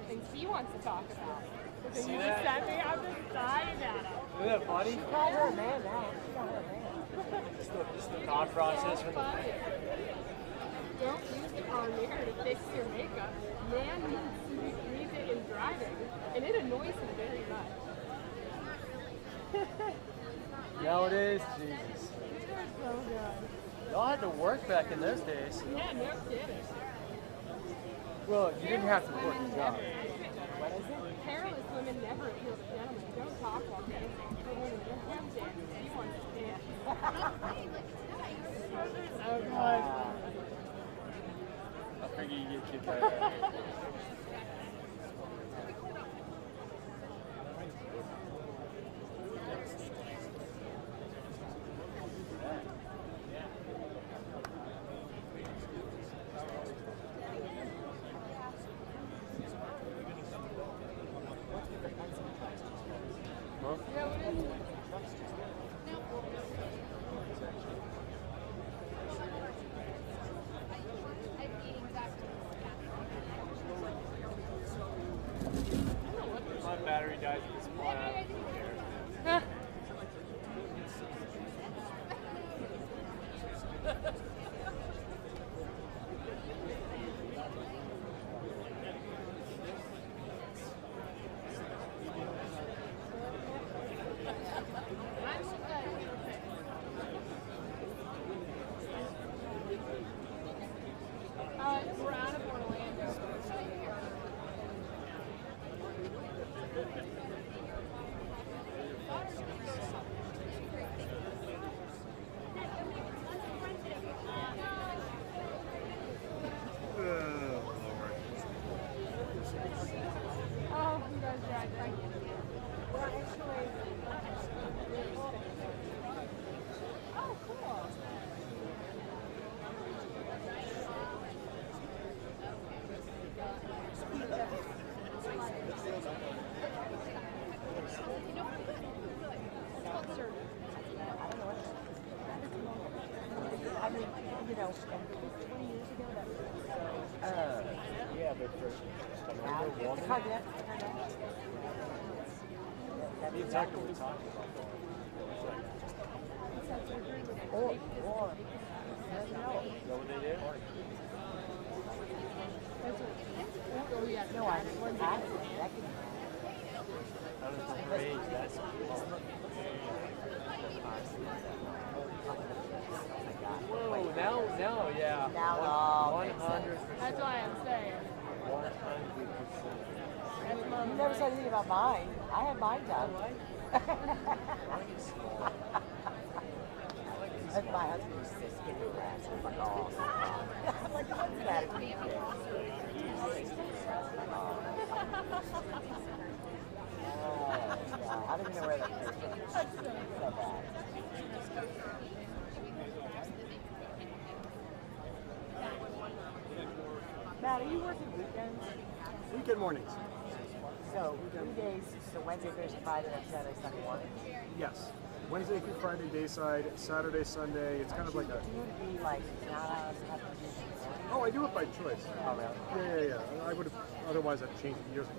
about things he wants to talk about. But then you just sent me, I'm just dying at him. Isn't that funny? She called her a man now. She called her a man. Just the thought process So from funny. Don't use the car mirror to fix your makeup. Man needs it in driving, and it annoys him very much. Nowadays, Jesus. They're so good. Y'all had to work back in those days. Yeah, no kidding. Well, you didn't have to work a job. What is it? Hairless women never appeal to gentlemen. Don't talk while dancing. For women, don't have dance. He wants to dance. So good. I figure you get kicked out of that. Yeah, what is it? My battery dies at this point. Huh. We're out of Orlando. Oh, you guys are right. Thank you. Well, actually, oh, cool. I mean, you know, 20 years ago, that was Yeah, but for another woman, that's exactly what we're talking about. or, Is that what they do? Oh, yeah. no, I didn't. That could I don't know for age, that's whoa, now, yeah. Now it all 100%. makes sense. That's why I'm saying. 100%. You never said anything about mine. I had mine done. And my husband used to say skinny grass. I'm like, oh. I'm like, what's that? I don't even know where that is. So bad. Matt, are you working weekends? Weekend mornings. So 3 days, so Wednesday, Thursday, Friday, and Saturday, Sunday morning? Yes. Wednesday through Friday dayside, Saturday, Sunday. It's kind of like a. Do you be like not Oh, I do it by choice. Oh, really? Yeah. I would have otherwise I'd changed it years ago.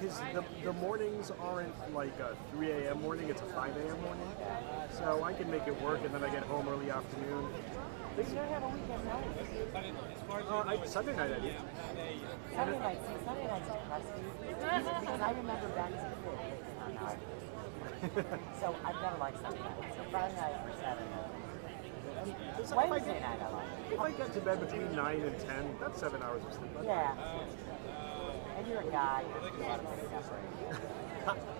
Because the mornings aren't like a 3 a.m. morning; it's a 5 a.m. morning. So I can make it work, and then I get home early afternoon. But you don't have a weekend night. Sunday night I do. Sunday nights impressive. Because I remember back as a kid, it's not hard. So I've never liked Sunday night. So Friday night or Saturday night. Wednesday night I like. If I get to bed between 9 and 10, that's 7 hours of sleep. Yeah. And you're a guy, you want to pick up right.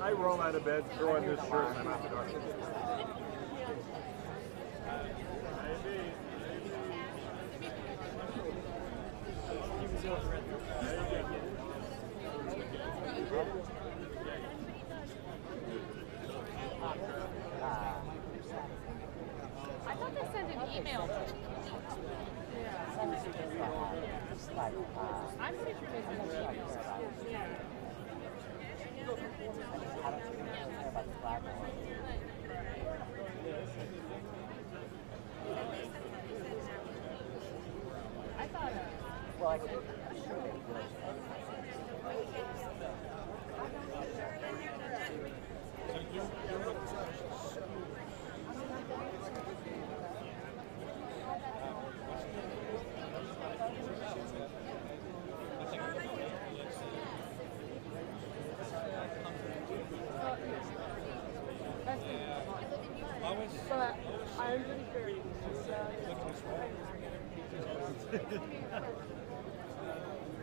I roll out of bed, throw on this shirt, and I'm out the door. I thought they sent an email. Yeah. I'm pretty sure they sent an email. Yeah. I thought. Well, I'm sure they would.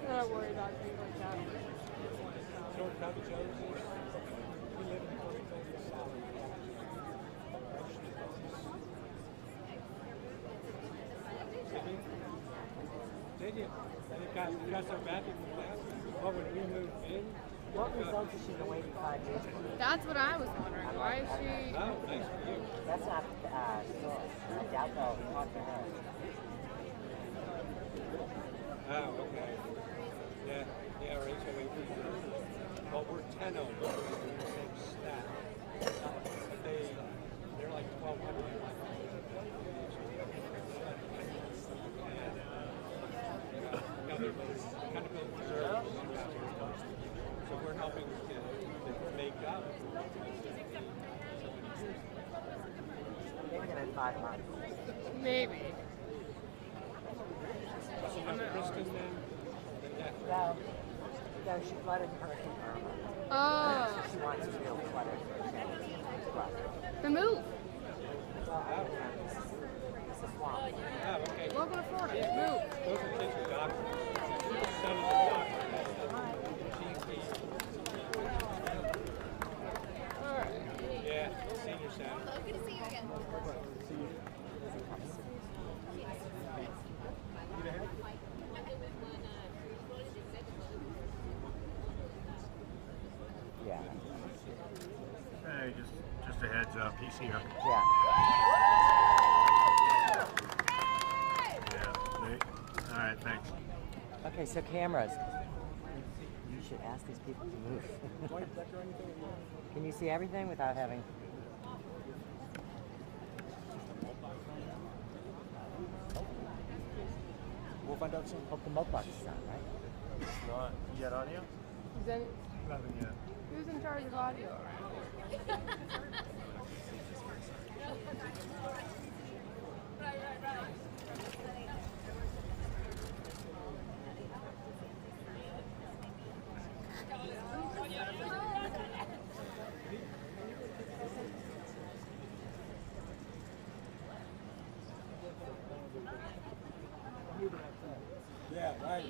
Not worried about things like that. Did you? And it got so bad people asked, what would we move in? What results is she been waiting 5 years for? That's what I was wondering. Why is she? Oh, nice for you. That's not sure. I doubt they'll talk to her. Oh, okay. Yeah, our HOA people. Well, we're 10 of them. We're the same staff. They're like 1,200. Kind of build reserves. So we're helping to make up. Maybe in 5 months. Maybe. So you have Kristen then? No, she flooded Hurricane Irma. Oh, She wants to flood it for a the move. Well, it's a swamp. Oh, okay. Welcome to Florida. Move. Those are kids with doctors. Son is a doctor. All right. Yeah, senior center. Good to see you again. Yeah. Hey, just a heads up, he's here. Yeah. Yeah. All right, thanks. Okay, so cameras. You should ask these people to move. Can you see everything without having... We'll find out soon. Hope the milk box is on, right? It's not yet audio? Then Nothing yet. who's in charge of audio? Yeah, right.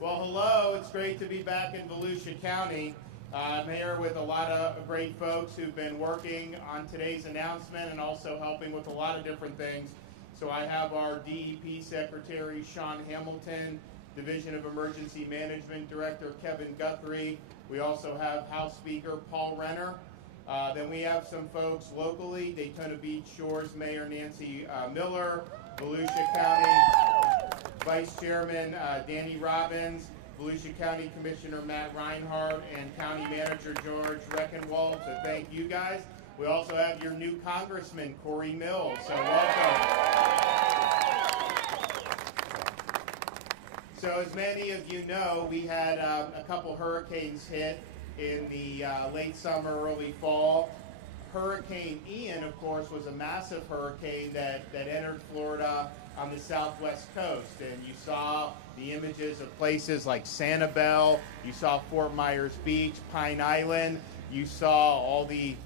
Well, hello. It's great to be back in Volusia County. I'm here with a lot of great folks who've been working on today's announcement and also helping with a lot of different things. So I have our DEP Secretary, Sean Hamilton, Division of Emergency Management Director, Kevin Guthrie. We also have House Speaker, Paul Renner. Then we have some folks locally, Daytona Beach Shores Mayor Nancy Miller, Volusia County Vice Chairman Danny Robbins, Volusia County Commissioner Matt Reinhardt, and County Manager George Reckenwald. So thank you guys. We also have your new Congressman, Corey Mills. So welcome. So as many of you know, we had a couple hurricanes hit in the late summer, early fall. Hurricane Ian, of course, was a massive hurricane that entered Florida on the southwest coast. And you saw the images of places like Sanibel, you saw Fort Myers Beach, Pine Island, you saw all the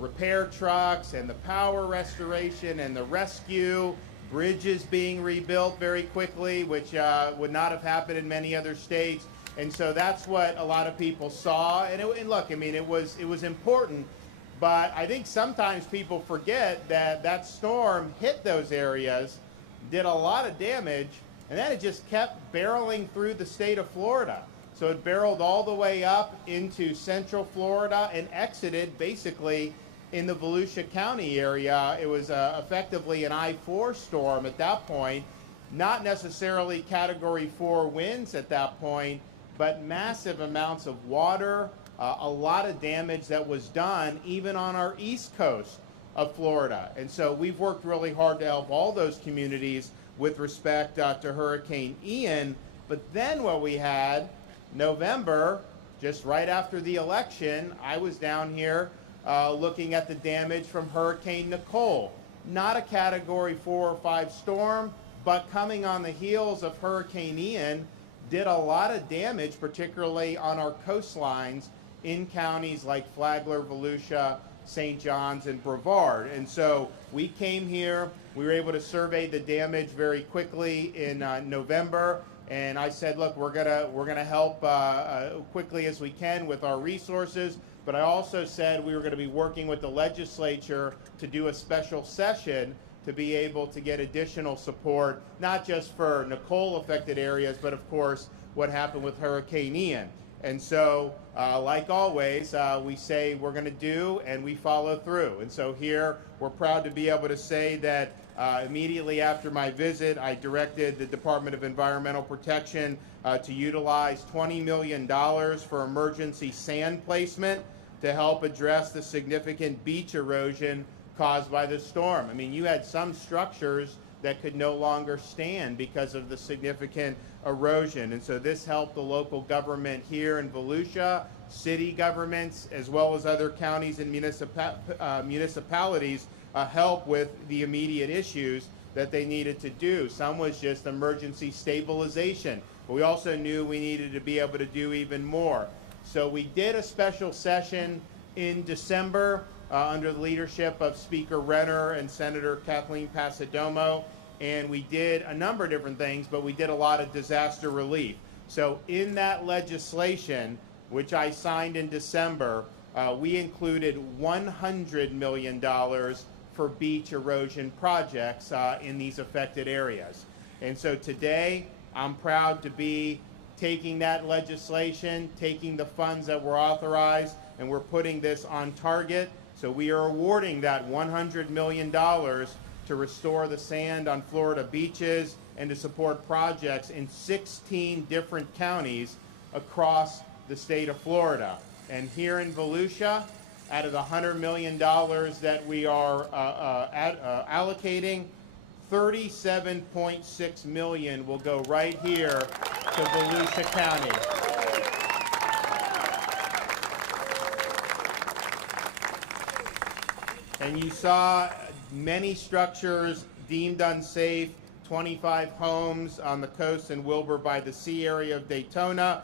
repair trucks and the power restoration and the rescue, bridges being rebuilt very quickly, which would not have happened in many other states. And so that's what a lot of people saw. And look, I mean, it was important, but I think sometimes people forget that that storm hit those areas, did a lot of damage, and then it just kept barreling through the state of Florida. So it barreled all the way up into central Florida and exited basically in the Volusia County area. It was effectively an I-4 storm at that point, not necessarily Category 4 winds at that point, but massive amounts of water, a lot of damage that was done even on our east coast of Florida. And so we've worked really hard to help all those communities with respect to Hurricane Ian. But then what we had, November, just right after the election, I was down here looking at the damage from Hurricane Nicole. Not a Category 4 or 5 storm, but coming on the heels of Hurricane Ian, did a lot of damage, particularly on our coastlines in counties like Flagler, Volusia, St. John's, and Brevard. And so we came here, we were able to survey the damage very quickly in November, and I said, look, we're gonna help quickly as we can with our resources, but I also said we were gonna be working with the legislature to do a special session to be able to get additional support, not just for Nicole-affected areas, but of course, what happened with Hurricane Ian. And so, like always, we say we're going to do, and we follow through. And so here, we're proud to be able to say that immediately after my visit, I directed the Department of Environmental Protection to utilize $20 million for emergency sand placement to help address the significant beach erosion caused by the storm. I mean, you had some structures that could no longer stand because of the significant erosion. And so this helped the local government here in Volusia, city governments, as well as other counties and municipalities help with the immediate issues that they needed to do. Some was just emergency stabilization, but we also knew we needed to be able to do even more. So we did a special session in December under the leadership of Speaker Renner and Senator Kathleen Passidomo, and we did a number of different things, but we did a lot of disaster relief. So in that legislation, which I signed in December, we included $100 million for beach erosion projects in these affected areas. And so today, I'm proud to be taking that legislation, taking the funds that were authorized, and we're putting this on target. So we are awarding that $100 million to restore the sand on Florida beaches and to support projects in 16 different counties across the state of Florida. And here in Volusia, out of the $100 million that we are allocating, $37.6 million will go right here to Volusia County. And you saw many structures deemed unsafe, 25 homes on the coast in Wilbur by the Sea area of Daytona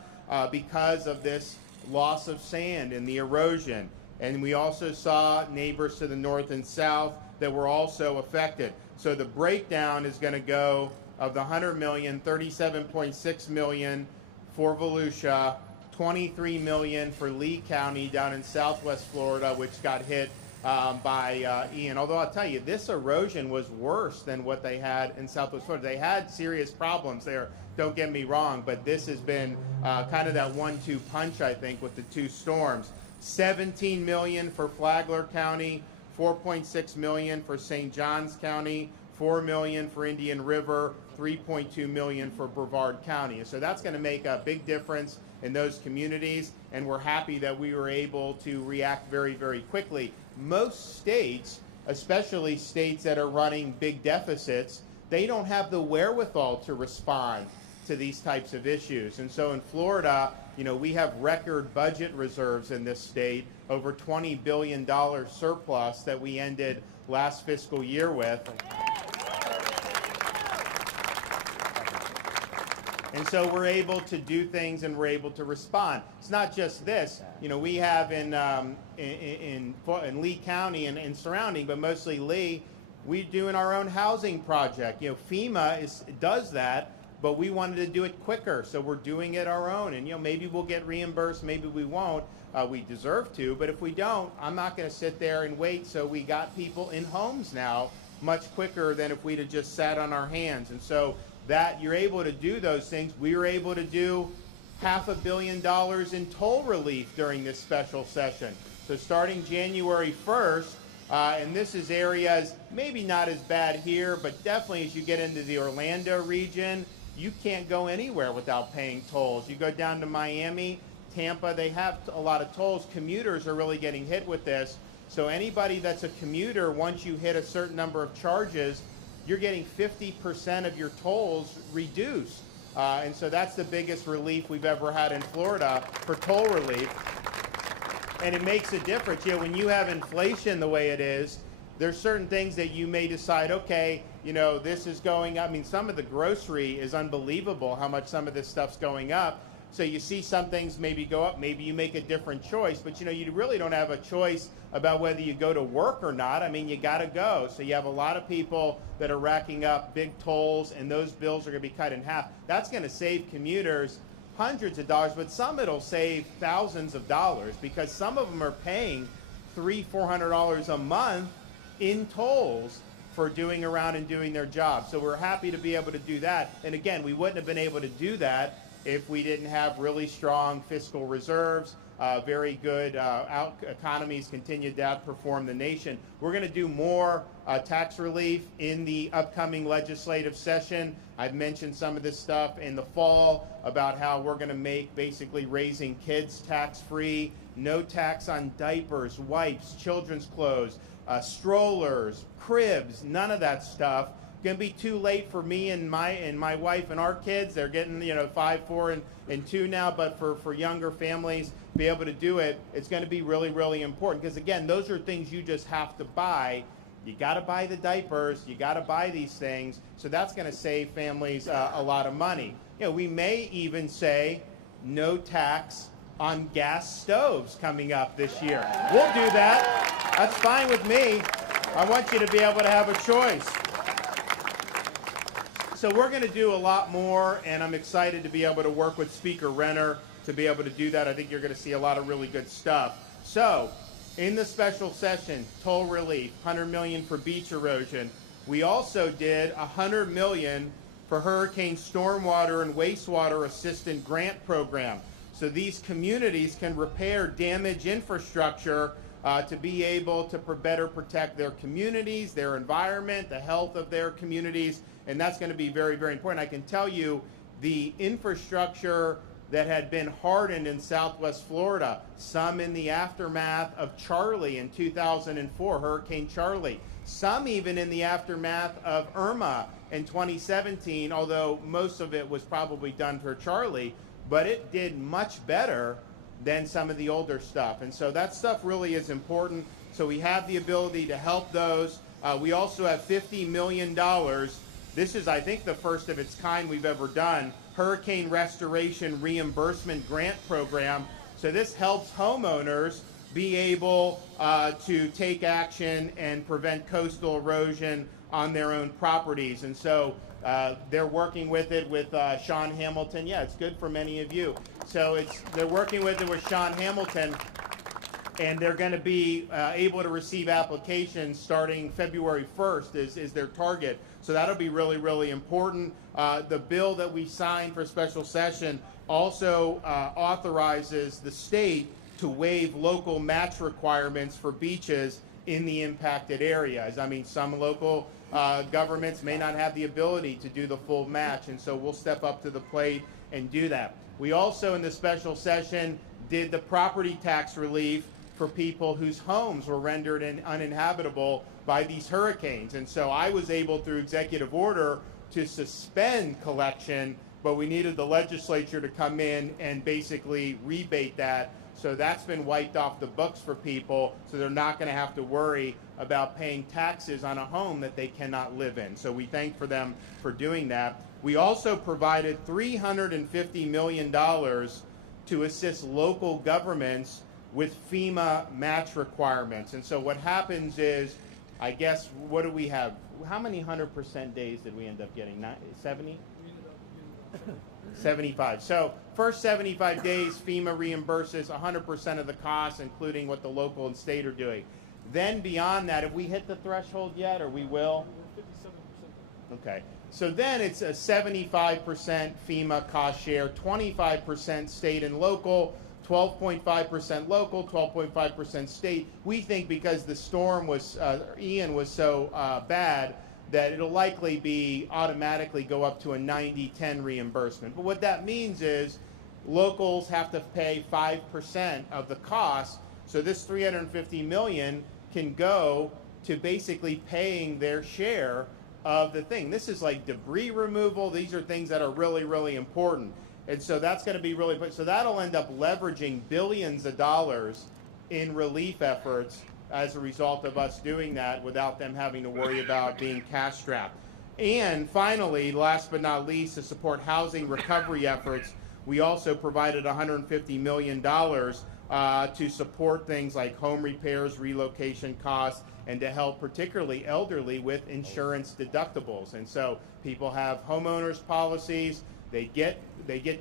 because of this loss of sand and the erosion. And we also saw neighbors to the north and south that were also affected. So the breakdown is going to go of the $100 million, $37.6 million for Volusia, $23 million for Lee County down in southwest Florida, which got hit by Ian. Although I'll tell you, this erosion was worse than what they had in southwest Florida. They had serious problems there, don't get me wrong, but this has been kind of that 1-2 punch, I think, with the two storms. $17 million for Flagler County, $4.6 million for St. Johns County, $4 million for Indian River, $3.2 million for Brevard County. So that's going to make a big difference in those communities, and we're happy that we were able to react very, very quickly. Most states, especially states that are running big deficits, they don't have the wherewithal to respond to these types of issues. And so in Florida, you know, we have record budget reserves in this state, over $20 billion surplus that we ended last fiscal year with. And so we're able to do things and we're able to respond. It's not just this. You know, we have in Lee County and surrounding, but mostly Lee, we're doing our own housing project. You know, FEMA does that, but we wanted to do it quicker, so we're doing it our own. And, you know, maybe we'll get reimbursed, maybe we won't. We deserve to, but if we don't, I'm not going to sit there and wait. So we got people in homes now much quicker than if we'd have just sat on our hands. And so that you're able to do those things. We were able to do $500 million in toll relief during this special session. So starting January 1st, and this is areas maybe not as bad here, but definitely as you get into the Orlando region, you can't go anywhere without paying tolls. You go down to Miami, Tampa, they have a lot of tolls. Commuters are really getting hit with this. So anybody that's a commuter, once you hit a certain number of charges, you're getting 50% of your tolls reduced. And so that's the biggest relief we've ever had in Florida for toll relief. And it makes a difference. You know, when you have inflation the way it is, there's certain things that you may decide, okay, you know, this is going up. I mean, some of the grocery is unbelievable how much some of this stuff's going up. So you see some things maybe go up, maybe you make a different choice, but you know, you really don't have a choice about whether you go to work or not. I mean, you got to go. So you have a lot of people that are racking up big tolls, and those bills are going to be cut in half. That's going to save commuters hundreds of dollars, but some it'll save thousands of dollars, because some of them are paying $300-400 a month in tolls for doing around and doing their job. So we're happy to be able to do that. And again, we wouldn't have been able to do that if we didn't have really strong fiscal reserves. Very good economies continued to outperform the nation. We're going to do more tax relief in the upcoming legislative session. I've mentioned some of this stuff in the fall about how we're going to make basically raising kids tax-free, no tax on diapers, wipes, children's clothes, strollers, cribs, none of that stuff. Going to be too late for me and my wife and our kids. They're getting, you know, 5, 4, and 2 now, but for younger families, be able to do it, it's going to be really, really important, because again, those are things you just have to buy. You got to buy the diapers, you got to buy these things, so that's going to save families a lot of money. You know, we may even say no tax on gas stoves coming up this year. We'll do that. That's fine with me. I want you to be able to have a choice. So we're going to do a lot more, and I'm excited to be able to work with Speaker Renner to be able to do that. I think you're going to see a lot of really good stuff. So in the special session, toll relief, $100 million for beach erosion. We also did $100 million for hurricane stormwater and wastewater assistance grant program. So these communities can repair damaged infrastructure to be able to better protect their communities, their environment, the health of their communities, and that's going to be very, very important. I can tell you the infrastructure that had been hardened in Southwest Florida, some in the aftermath of Charlie in 2004, Hurricane Charlie, some even in the aftermath of Irma in 2017, although most of it was probably done for Charlie, but it did much better than some of the older stuff. And so that stuff really is important. So we have the ability to help those. We also have $50 million. This is, I think, the first of its kind we've ever done. Hurricane Restoration Reimbursement Grant Program. So this helps homeowners be able to take action and prevent coastal erosion on their own properties. And so they're working with it with Sean Hamilton. Yeah, it's good for many of you. So they're working with it with Sean Hamilton, and they're going to be able to receive applications starting February 1st is their target. So that'll be really, really important. The bill that we signed for special session also authorizes the state to waive local match requirements for beaches in the impacted areas. I mean, some local governments may not have the ability to do the full match, and so we'll step up to the plate and do that. We also, in the special session, did the property tax relief for people whose homes were rendered uninhabitable by these hurricanes. And so I was able, through executive order, to suspend collection, but we needed the legislature to come in and basically rebate that. So that's been wiped off the books for people, so they're not going to have to worry about paying taxes on a home that they cannot live in. So we thank for them for doing that. We also provided $350 million to assist local governments with FEMA match requirements. And so what happens is, I guess, what do we have? How many 100% days did we end up getting? 70? 75. So first 75 days, FEMA reimburses 100% of the costs, including what the local and state are doing. Then beyond that, have we hit the threshold yet, or we will? 57%. Okay. So then it's a 75% FEMA cost share, 25% state and local, 12.5% local, 12.5% state. We think because the storm was, Ian was so bad, that it'll likely be automatically go up to a 90-10 reimbursement. But what that means is locals have to pay 5% of the cost. So this $350 million can go to basically paying their share of the thing. This is like debris removal. These are things that are really, really important. And so that's going to be really, so that'll end up leveraging billions of dollars in relief efforts as a result of us doing that without them having to worry about being cash strapped. And finally, last but not least, to support housing recovery efforts, we also provided $150 million to support things like home repairs, relocation costs, and to help particularly elderly with insurance deductibles. And so people have homeowners policies, they get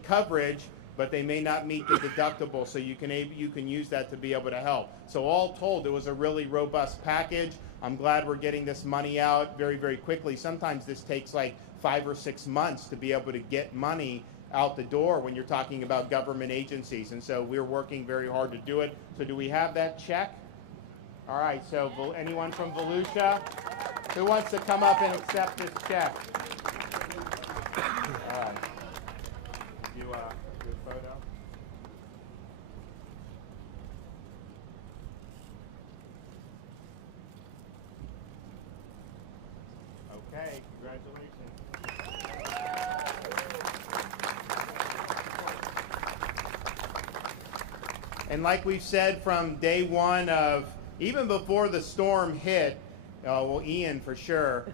coverage, but they may not meet the deductible, so you can use that to be able to help. So all told, it was a really robust package. I'm glad we're getting this money out very, very quickly. Sometimes this takes like 5 or 6 months to be able to get money out the door when you're talking about government agencies. And so we're working very hard to do it. So do we have that check? All right, so anyone from Volusia? Who wants to come up and accept this check? All right. You do a photo? Okay, congratulations. And like we've said from day one of, even before the storm hit, well, Ian for sure,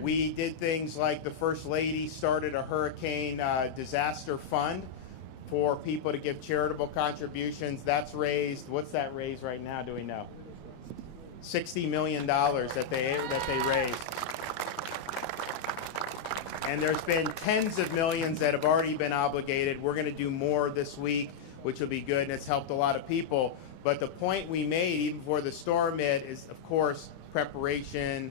we did things like the First Lady started a hurricane disaster fund for people to give charitable contributions. That's raised, what's that raised right now, do we know? $60 million that they raised. And there's been tens of millions that have already been obligated. We're going to do more this week, which will be good, and it's helped a lot of people. But the point we made, even before the storm hit, is, of course, preparation,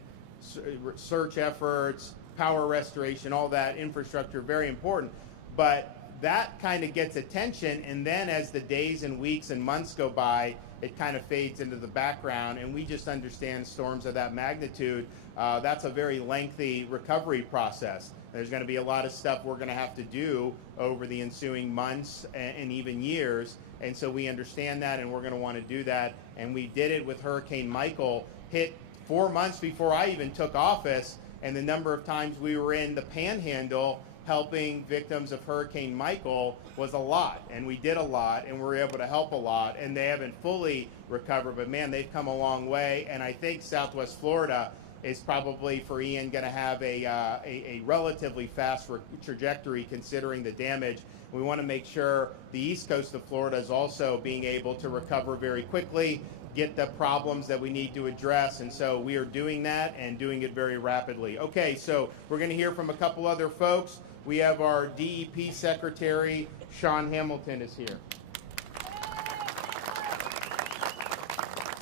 search efforts, power restoration, all that infrastructure, very important. But that kind of gets attention, and then as the days and weeks and months go by, it kind of fades into the background, and we just understand storms of that magnitude. That's a very lengthy recovery process. There's going to be a lot of stuff we're going to have to do over the ensuing months and even years, and so we understand that, and we're going to want to do that. And we did it with Hurricane Michael, hit 4 months before I even took office, and the number of times we were in the Panhandle helping victims of Hurricane Michael was a lot, and we did a lot, and we were able to help a lot, and they haven't fully recovered, but man, they've come a long way. And I think Southwest Florida is probably, for Ian, going to have a relatively fast trajectory considering the damage. We want to make sure the east coast of Florida is also being able to recover very quickly, get the problems that we need to address, and so we are doing that and doing it very rapidly. Okay, so we're going to hear from a couple other folks. We have our DEP Secretary, Sean Hamilton, is here.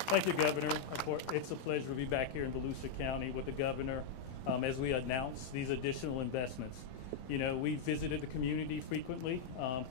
Thank you, Governor. It's a pleasure to be back here in Volusia County with the Governor as we announce these additional investments. You know, we visited the community frequently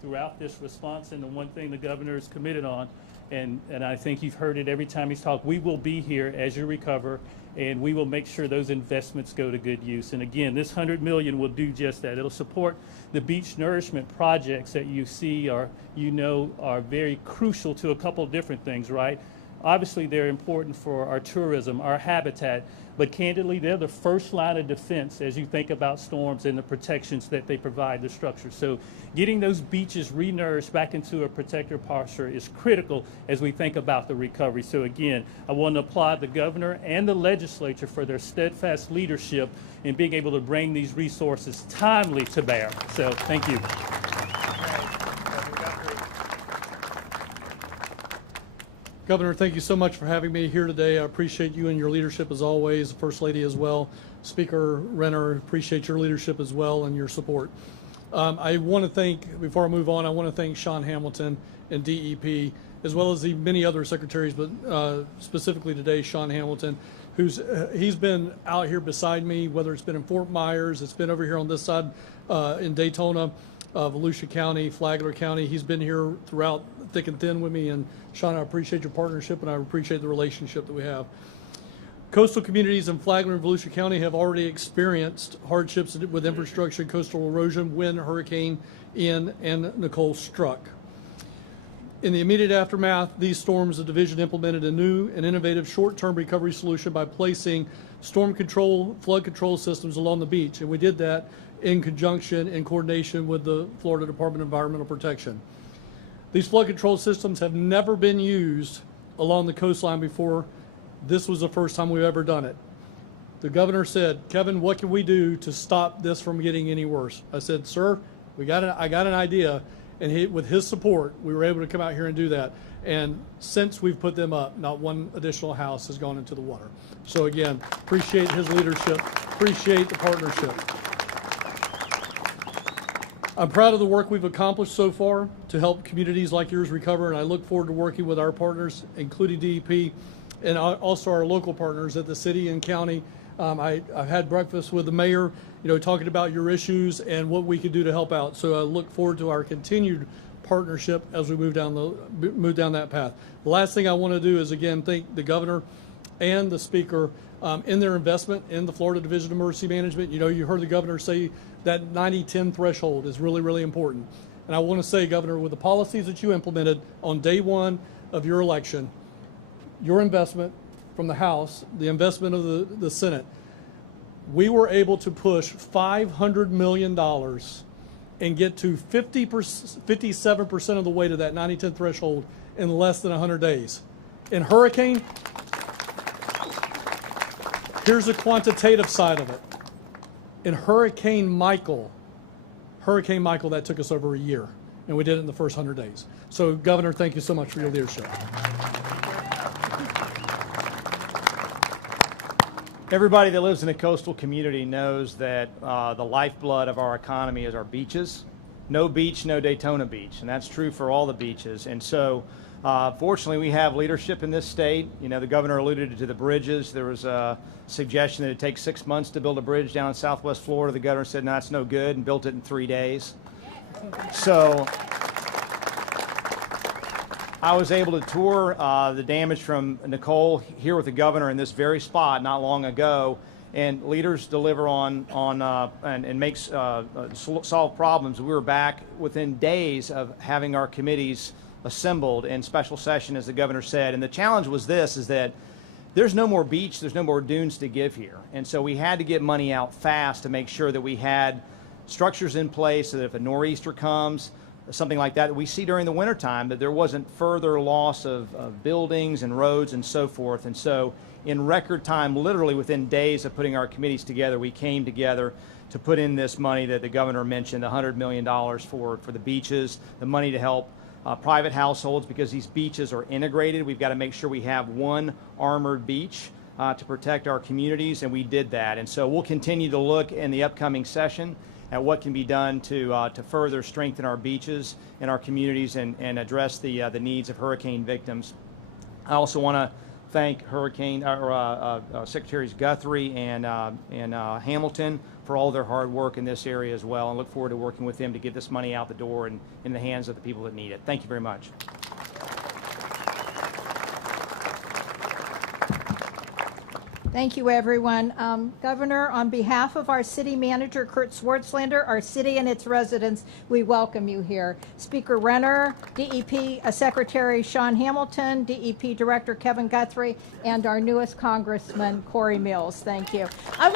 throughout this response, and the one thing the Governor is committed on, and I think you've heard it every time he's talked, we will be here as you recover, and we will make sure those investments go to good use. And again, this $100 million will do just that. It'll support the beach nourishment projects that you see are very crucial to a couple of different things, right? Obviously, they're important for our tourism, our habitat, but candidly, they're the first line of defense as you think about storms and the protections that they provide the structure. So getting those beaches renourished back into a protector posture is critical as we think about the recovery. So again, I want to applaud the Governor and the legislature for their steadfast leadership in being able to bring these resources timely to bear. So thank you. Governor, thank you so much for having me here today. I appreciate you and your leadership as always, First Lady as well. Speaker Renner, appreciate your leadership as well and your support. I want to thank, before I move on, I want to thank Sean Hamilton and DEP, as well as the many other secretaries, but specifically today, Sean Hamilton, he's been out here beside me, whether it's been in Fort Myers, it's been over here on this side in Daytona, Volusia County, Flagler County. He's been here throughout thick and thin with me, and Sean, I appreciate your partnership and I appreciate the relationship that we have. Coastal communities in Flagler and Volusia County have already experienced hardships with infrastructure and coastal erosion when Hurricane Ian and Nicole struck. In the immediate aftermath, these storms, the division implemented a new and innovative short-term recovery solution by placing storm control, flood control systems along the beach. And we did that in conjunction, in coordination with the Florida Department of Environmental Protection. These flood control systems have never been used along the coastline before. This was the first time we've ever done it. The governor said, Kevin, what can we do to stop this from getting any worse? I said, sir, I got an idea. And with his support, we were able to come out here and do that. And since we've put them up, not one additional house has gone into the water. So again, appreciate his leadership, appreciate the partnership. I'm proud of the work we've accomplished so far to help communities like yours recover, and I look forward to working with our partners, including DEP, and also our local partners at the city and county. I've had breakfast with the mayor, talking about your issues and what we could do to help out. So I look forward to our continued partnership as we move down that path. The last thing I want to do is again thank the governor and the speaker in their investment in the Florida Division of Emergency Management. You heard the governor say that 90-10 threshold is really, really important. And I want to say, Governor, with the policies that you implemented on day one of your election, your investment from the House, the investment of the Senate, we were able to push $500 million and get to 57% of the way to that 90-10 threshold in less than 100 days. In hurricane, here's the quantitative side of it. In Hurricane Michael, that took us over a year, and we did it in the first 100 days. So, Governor, thank you so much for your leadership. Everybody that lives in a coastal community knows that the lifeblood of our economy is our beaches. No beach, no Daytona Beach, and that's true for all the beaches. And so, fortunately, we have leadership in this state. The governor alluded to the bridges. There was a suggestion that it takes 6 months to build a bridge down in Southwest Florida. The governor said, no, that's no good, and built it in 3 days. So I was able to tour the damage from Nicole here with the governor in this very spot not long ago, and leaders deliver on and makes solve problems. We were back within days of having our committees assembled in special session, as the governor said. And the challenge was this, is that there's no more beach, there's no more dunes to give here. And so we had to get money out fast to make sure that we had structures in place so that if a nor'easter comes, something like that we see during the wintertime, that there wasn't further loss of buildings and roads and so forth. And so in record time, literally within days of putting our committees together, we came together to put in this money that the governor mentioned, the $100 million for the beaches, the money to help private households, because these beaches are integrated. We've got to make sure we have one armored beach to protect our communities, and we did that. And so we'll continue to look in the upcoming session at what can be done to further strengthen our beaches and our communities and address the needs of hurricane victims. I also want to thank Secretaries Guthrie and Hamilton for all their hard work in this area as well, and look forward to working with them to get this money out the door and in the hands of the people that need it. Thank you very much. Thank you, everyone. Governor, on behalf of our city manager, Kurt Swartzlander, our city and its residents, we welcome you here. Speaker Renner, DEP Secretary Sean Hamilton, DEP Director Kevin Guthrie, and our newest Congressman, Corey Mills. Thank you. I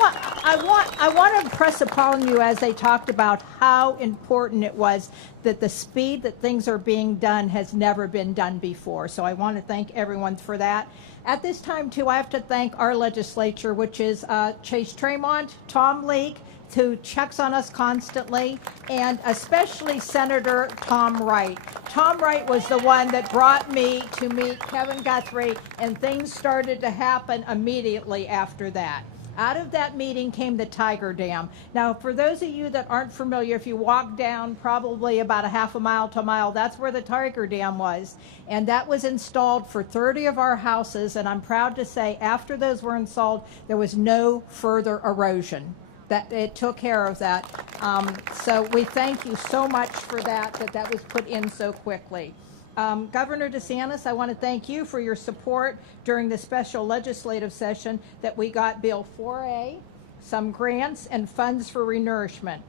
want to impress upon you, as they talked about how important it was, that the speed that things are being done has never been done before. So I want to thank everyone for that. At this time, too, I have to thank our legislature, which is Chase Tremont, Tom Leake, who checks on us constantly, and especially Senator Tom Wright. Tom Wright was the one that brought me to meet Kevin Guthrie, and things started to happen immediately after that. Out of that meeting came the Tiger Dam. Now, for those of you that aren't familiar, if you walk down probably about a half a mile to a mile, that's where the Tiger Dam was. And that was installed for 30 of our houses. And I'm proud to say after those were installed, there was no further erosion. That it took care of that. So we thank you so much for that was put in so quickly. Governor DeSantis, I want to thank you for your support during the special legislative session that we got Bill 4A, some grants and funds for renourishment.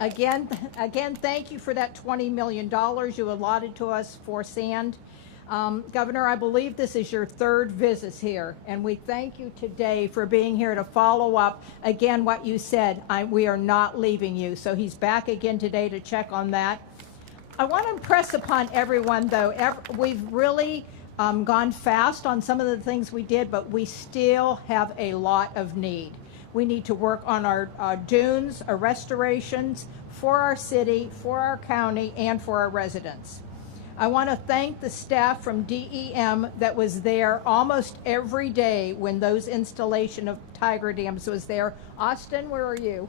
Again, thank you for that $20 million you allotted to us for sand. Governor, I believe this is your third visit here, and we thank you today for being here to follow up again what you said. We are not leaving you. So he's back again today to check on that. I want to impress upon everyone, though, we've really gone fast on some of the things we did, but we still have a lot of need. We need to work on our dunes, our restorations for our city, for our county, and for our residents. I want to thank the staff from DEM that was there almost every day when those installation of Tiger Dams was there. Austin, where are you?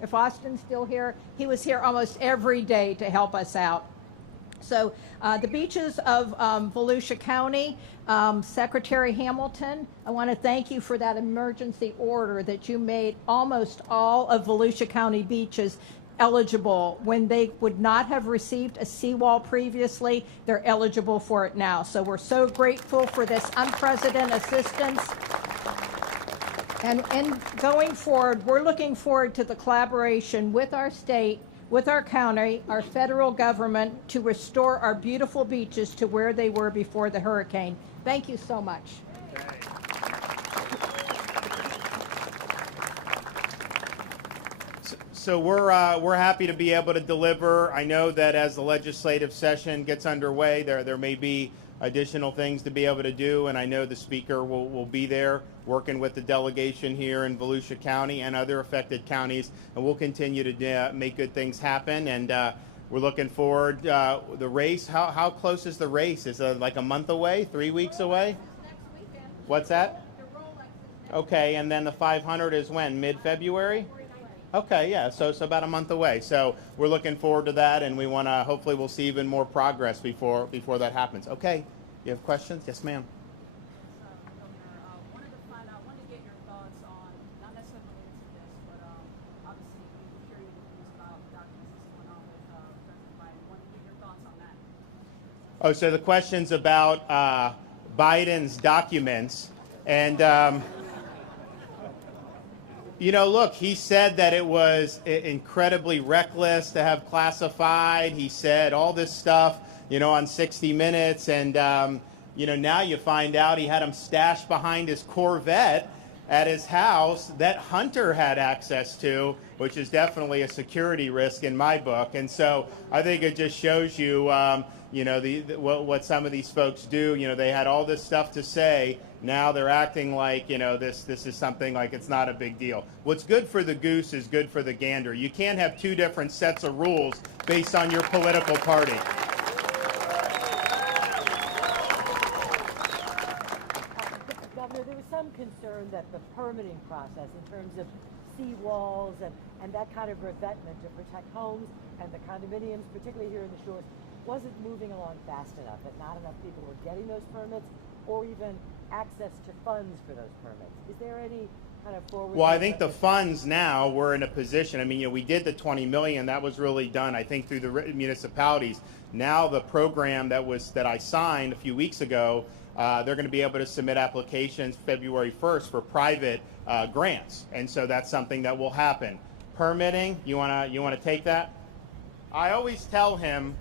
If Austin's still here, he was here almost every day to help us out. So the beaches of Volusia County, Secretary Hamilton, I want to thank you for that emergency order that you made almost all of Volusia County beaches eligible. When they would not have received a seawall previously, they're eligible for it now. So we're so grateful for this unprecedented assistance. And going forward, we're looking forward to the collaboration with our state, with our county, our federal government to restore our beautiful beaches to where they were before the hurricane. Thank you so much. So we're happy to be able to deliver. I know that as the legislative session gets underway, there may be additional things to be able to do, and I know the speaker will be there working with the delegation here in Volusia County and other affected counties, and we'll continue to make good things happen. And we're looking forward. The race, how close is the race? Is it like a month away, 3 weeks away? What's that? Okay, and then the 500 is when? Mid-February? Okay, yeah, so about a month away. So we're looking forward to that, and we want to, hopefully we'll see even more progress before that happens. Okay, you have questions? Yes, ma'am. Wanted to get your thoughts on, not necessarily related to this, but obviously we're hearing the news about the documents that's going on with President Biden. Wanted to get your thoughts on that. Oh, so the question's about Biden's documents, and you know, look, he said that it was incredibly reckless to have classified. He said all this stuff, you know, on 60 Minutes. And, you know, now you find out he had them stashed behind his Corvette at his house that Hunter had access to, which is definitely a security risk in my book. And so I think it just shows you, you know, what some of these folks do. You know, they had all this stuff to say. Now they're acting like, you know, this is something like it's not a big deal. What's good for the goose is good for the gander. You can't have two different sets of rules based on your political party. Governor, there was some concern that the permitting process in terms of seawalls and that kind of revetment to protect homes and the condominiums, particularly here in the shores, wasn't moving along fast enough, that not enough people were getting those permits or even access to funds for those permits. Is there any kind of forward? Well, I think the funds now, we're in a position, I mean, you know, we did the 20 million, that was really done, I think, through the municipalities. Now the program that I signed a few weeks ago, they're going to be able to submit applications February 1st for private grants, and so that's something that will happen. Permitting, you want to take that? I always tell him,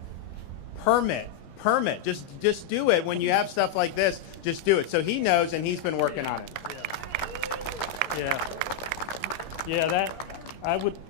permit, just do it. When you have stuff like this, just do it. So he knows, and he's been working on it. Yeah.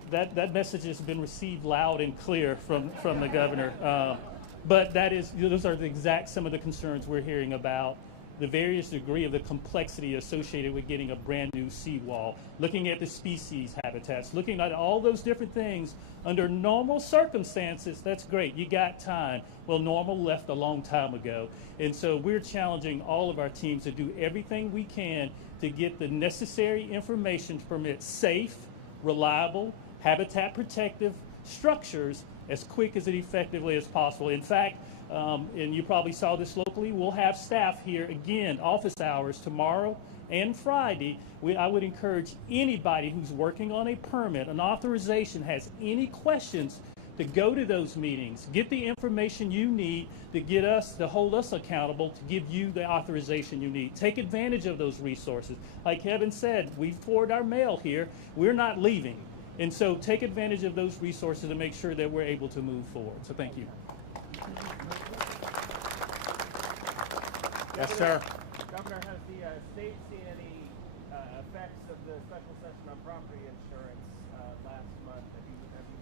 That message has been received loud and clear from the governor. But those are the exact some of the concerns we're hearing about. The various degree of the complexity associated with getting a brand new seawall, looking at the species habitats, looking at all those different things under normal circumstances. That's great. You got time. Well, normal left a long time ago. And so we're challenging all of our teams to do everything we can to get the necessary information to permit safe, reliable, habitat protective structures as quick as and effectively as possible. In fact, and you probably saw this locally, we'll have staff here again, office hours tomorrow and Friday. I would encourage anybody who's working on a permit, an authorization, has any questions to go to those meetings, get the information you need to get us, to hold us accountable, to give you the authorization you need. Take advantage of those resources. Like Kevin said, we forward our mail here. We're not leaving. And so take advantage of those resources to make sure that we're able to move forward. So thank you. Yes, sir. Governor, has the state seen any effects of the special session on property insurance last month?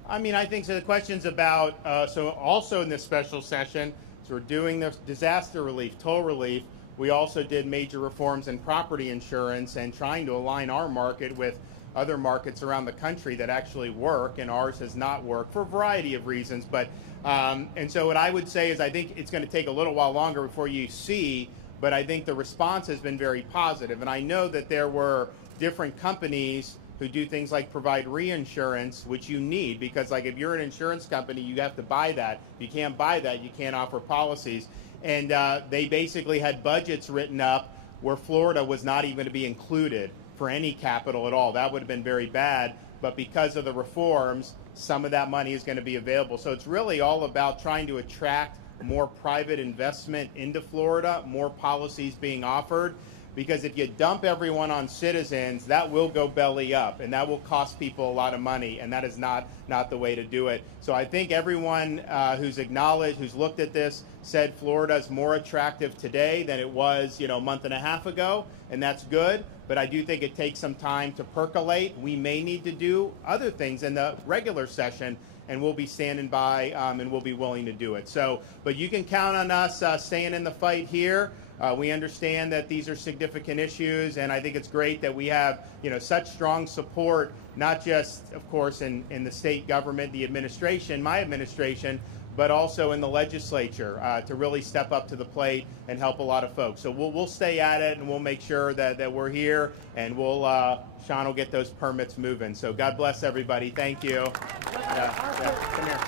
I mean, I think so. The question's about, so also in this special session, so we're doing the disaster relief, toll relief. We also did major reforms in property insurance and trying to align our market with other markets around the country that actually work, and ours has not worked for a variety of reasons. But and so what I would say is I think it's going to take a little while longer before you see, but I think the response has been very positive. And I know that there were different companies who do things like provide reinsurance, which you need, because like if you're an insurance company, you have to buy that. If you can't buy that, you can't offer policies. And they basically had budgets written up where Florida was not even going to be included for any capital at all. That would have been very bad. But because of the reforms, some of that money is going to be available. So it's really all about trying to attract more private investment into Florida, more policies being offered. Because if you dump everyone on Citizens, that will go belly up, and that will cost people a lot of money, and that is not the way to do it. So I think everyone who's acknowledged, who's looked at this, said Florida is more attractive today than it was, a month and a half ago, and that's good. But I do think it takes some time to percolate. We may need to do other things in the regular session, and we'll be standing by, and we'll be willing to do it. So, but you can count on us staying in the fight here. We understand that these are significant issues, and I think it's great that we have, such strong support, not just, of course, in the state government, the administration, my administration, but also in the legislature to really step up to the plate and help a lot of folks. So we'll stay at it, and we'll make sure that we're here, and Sean will get those permits moving. So God bless everybody. Thank you. Come here.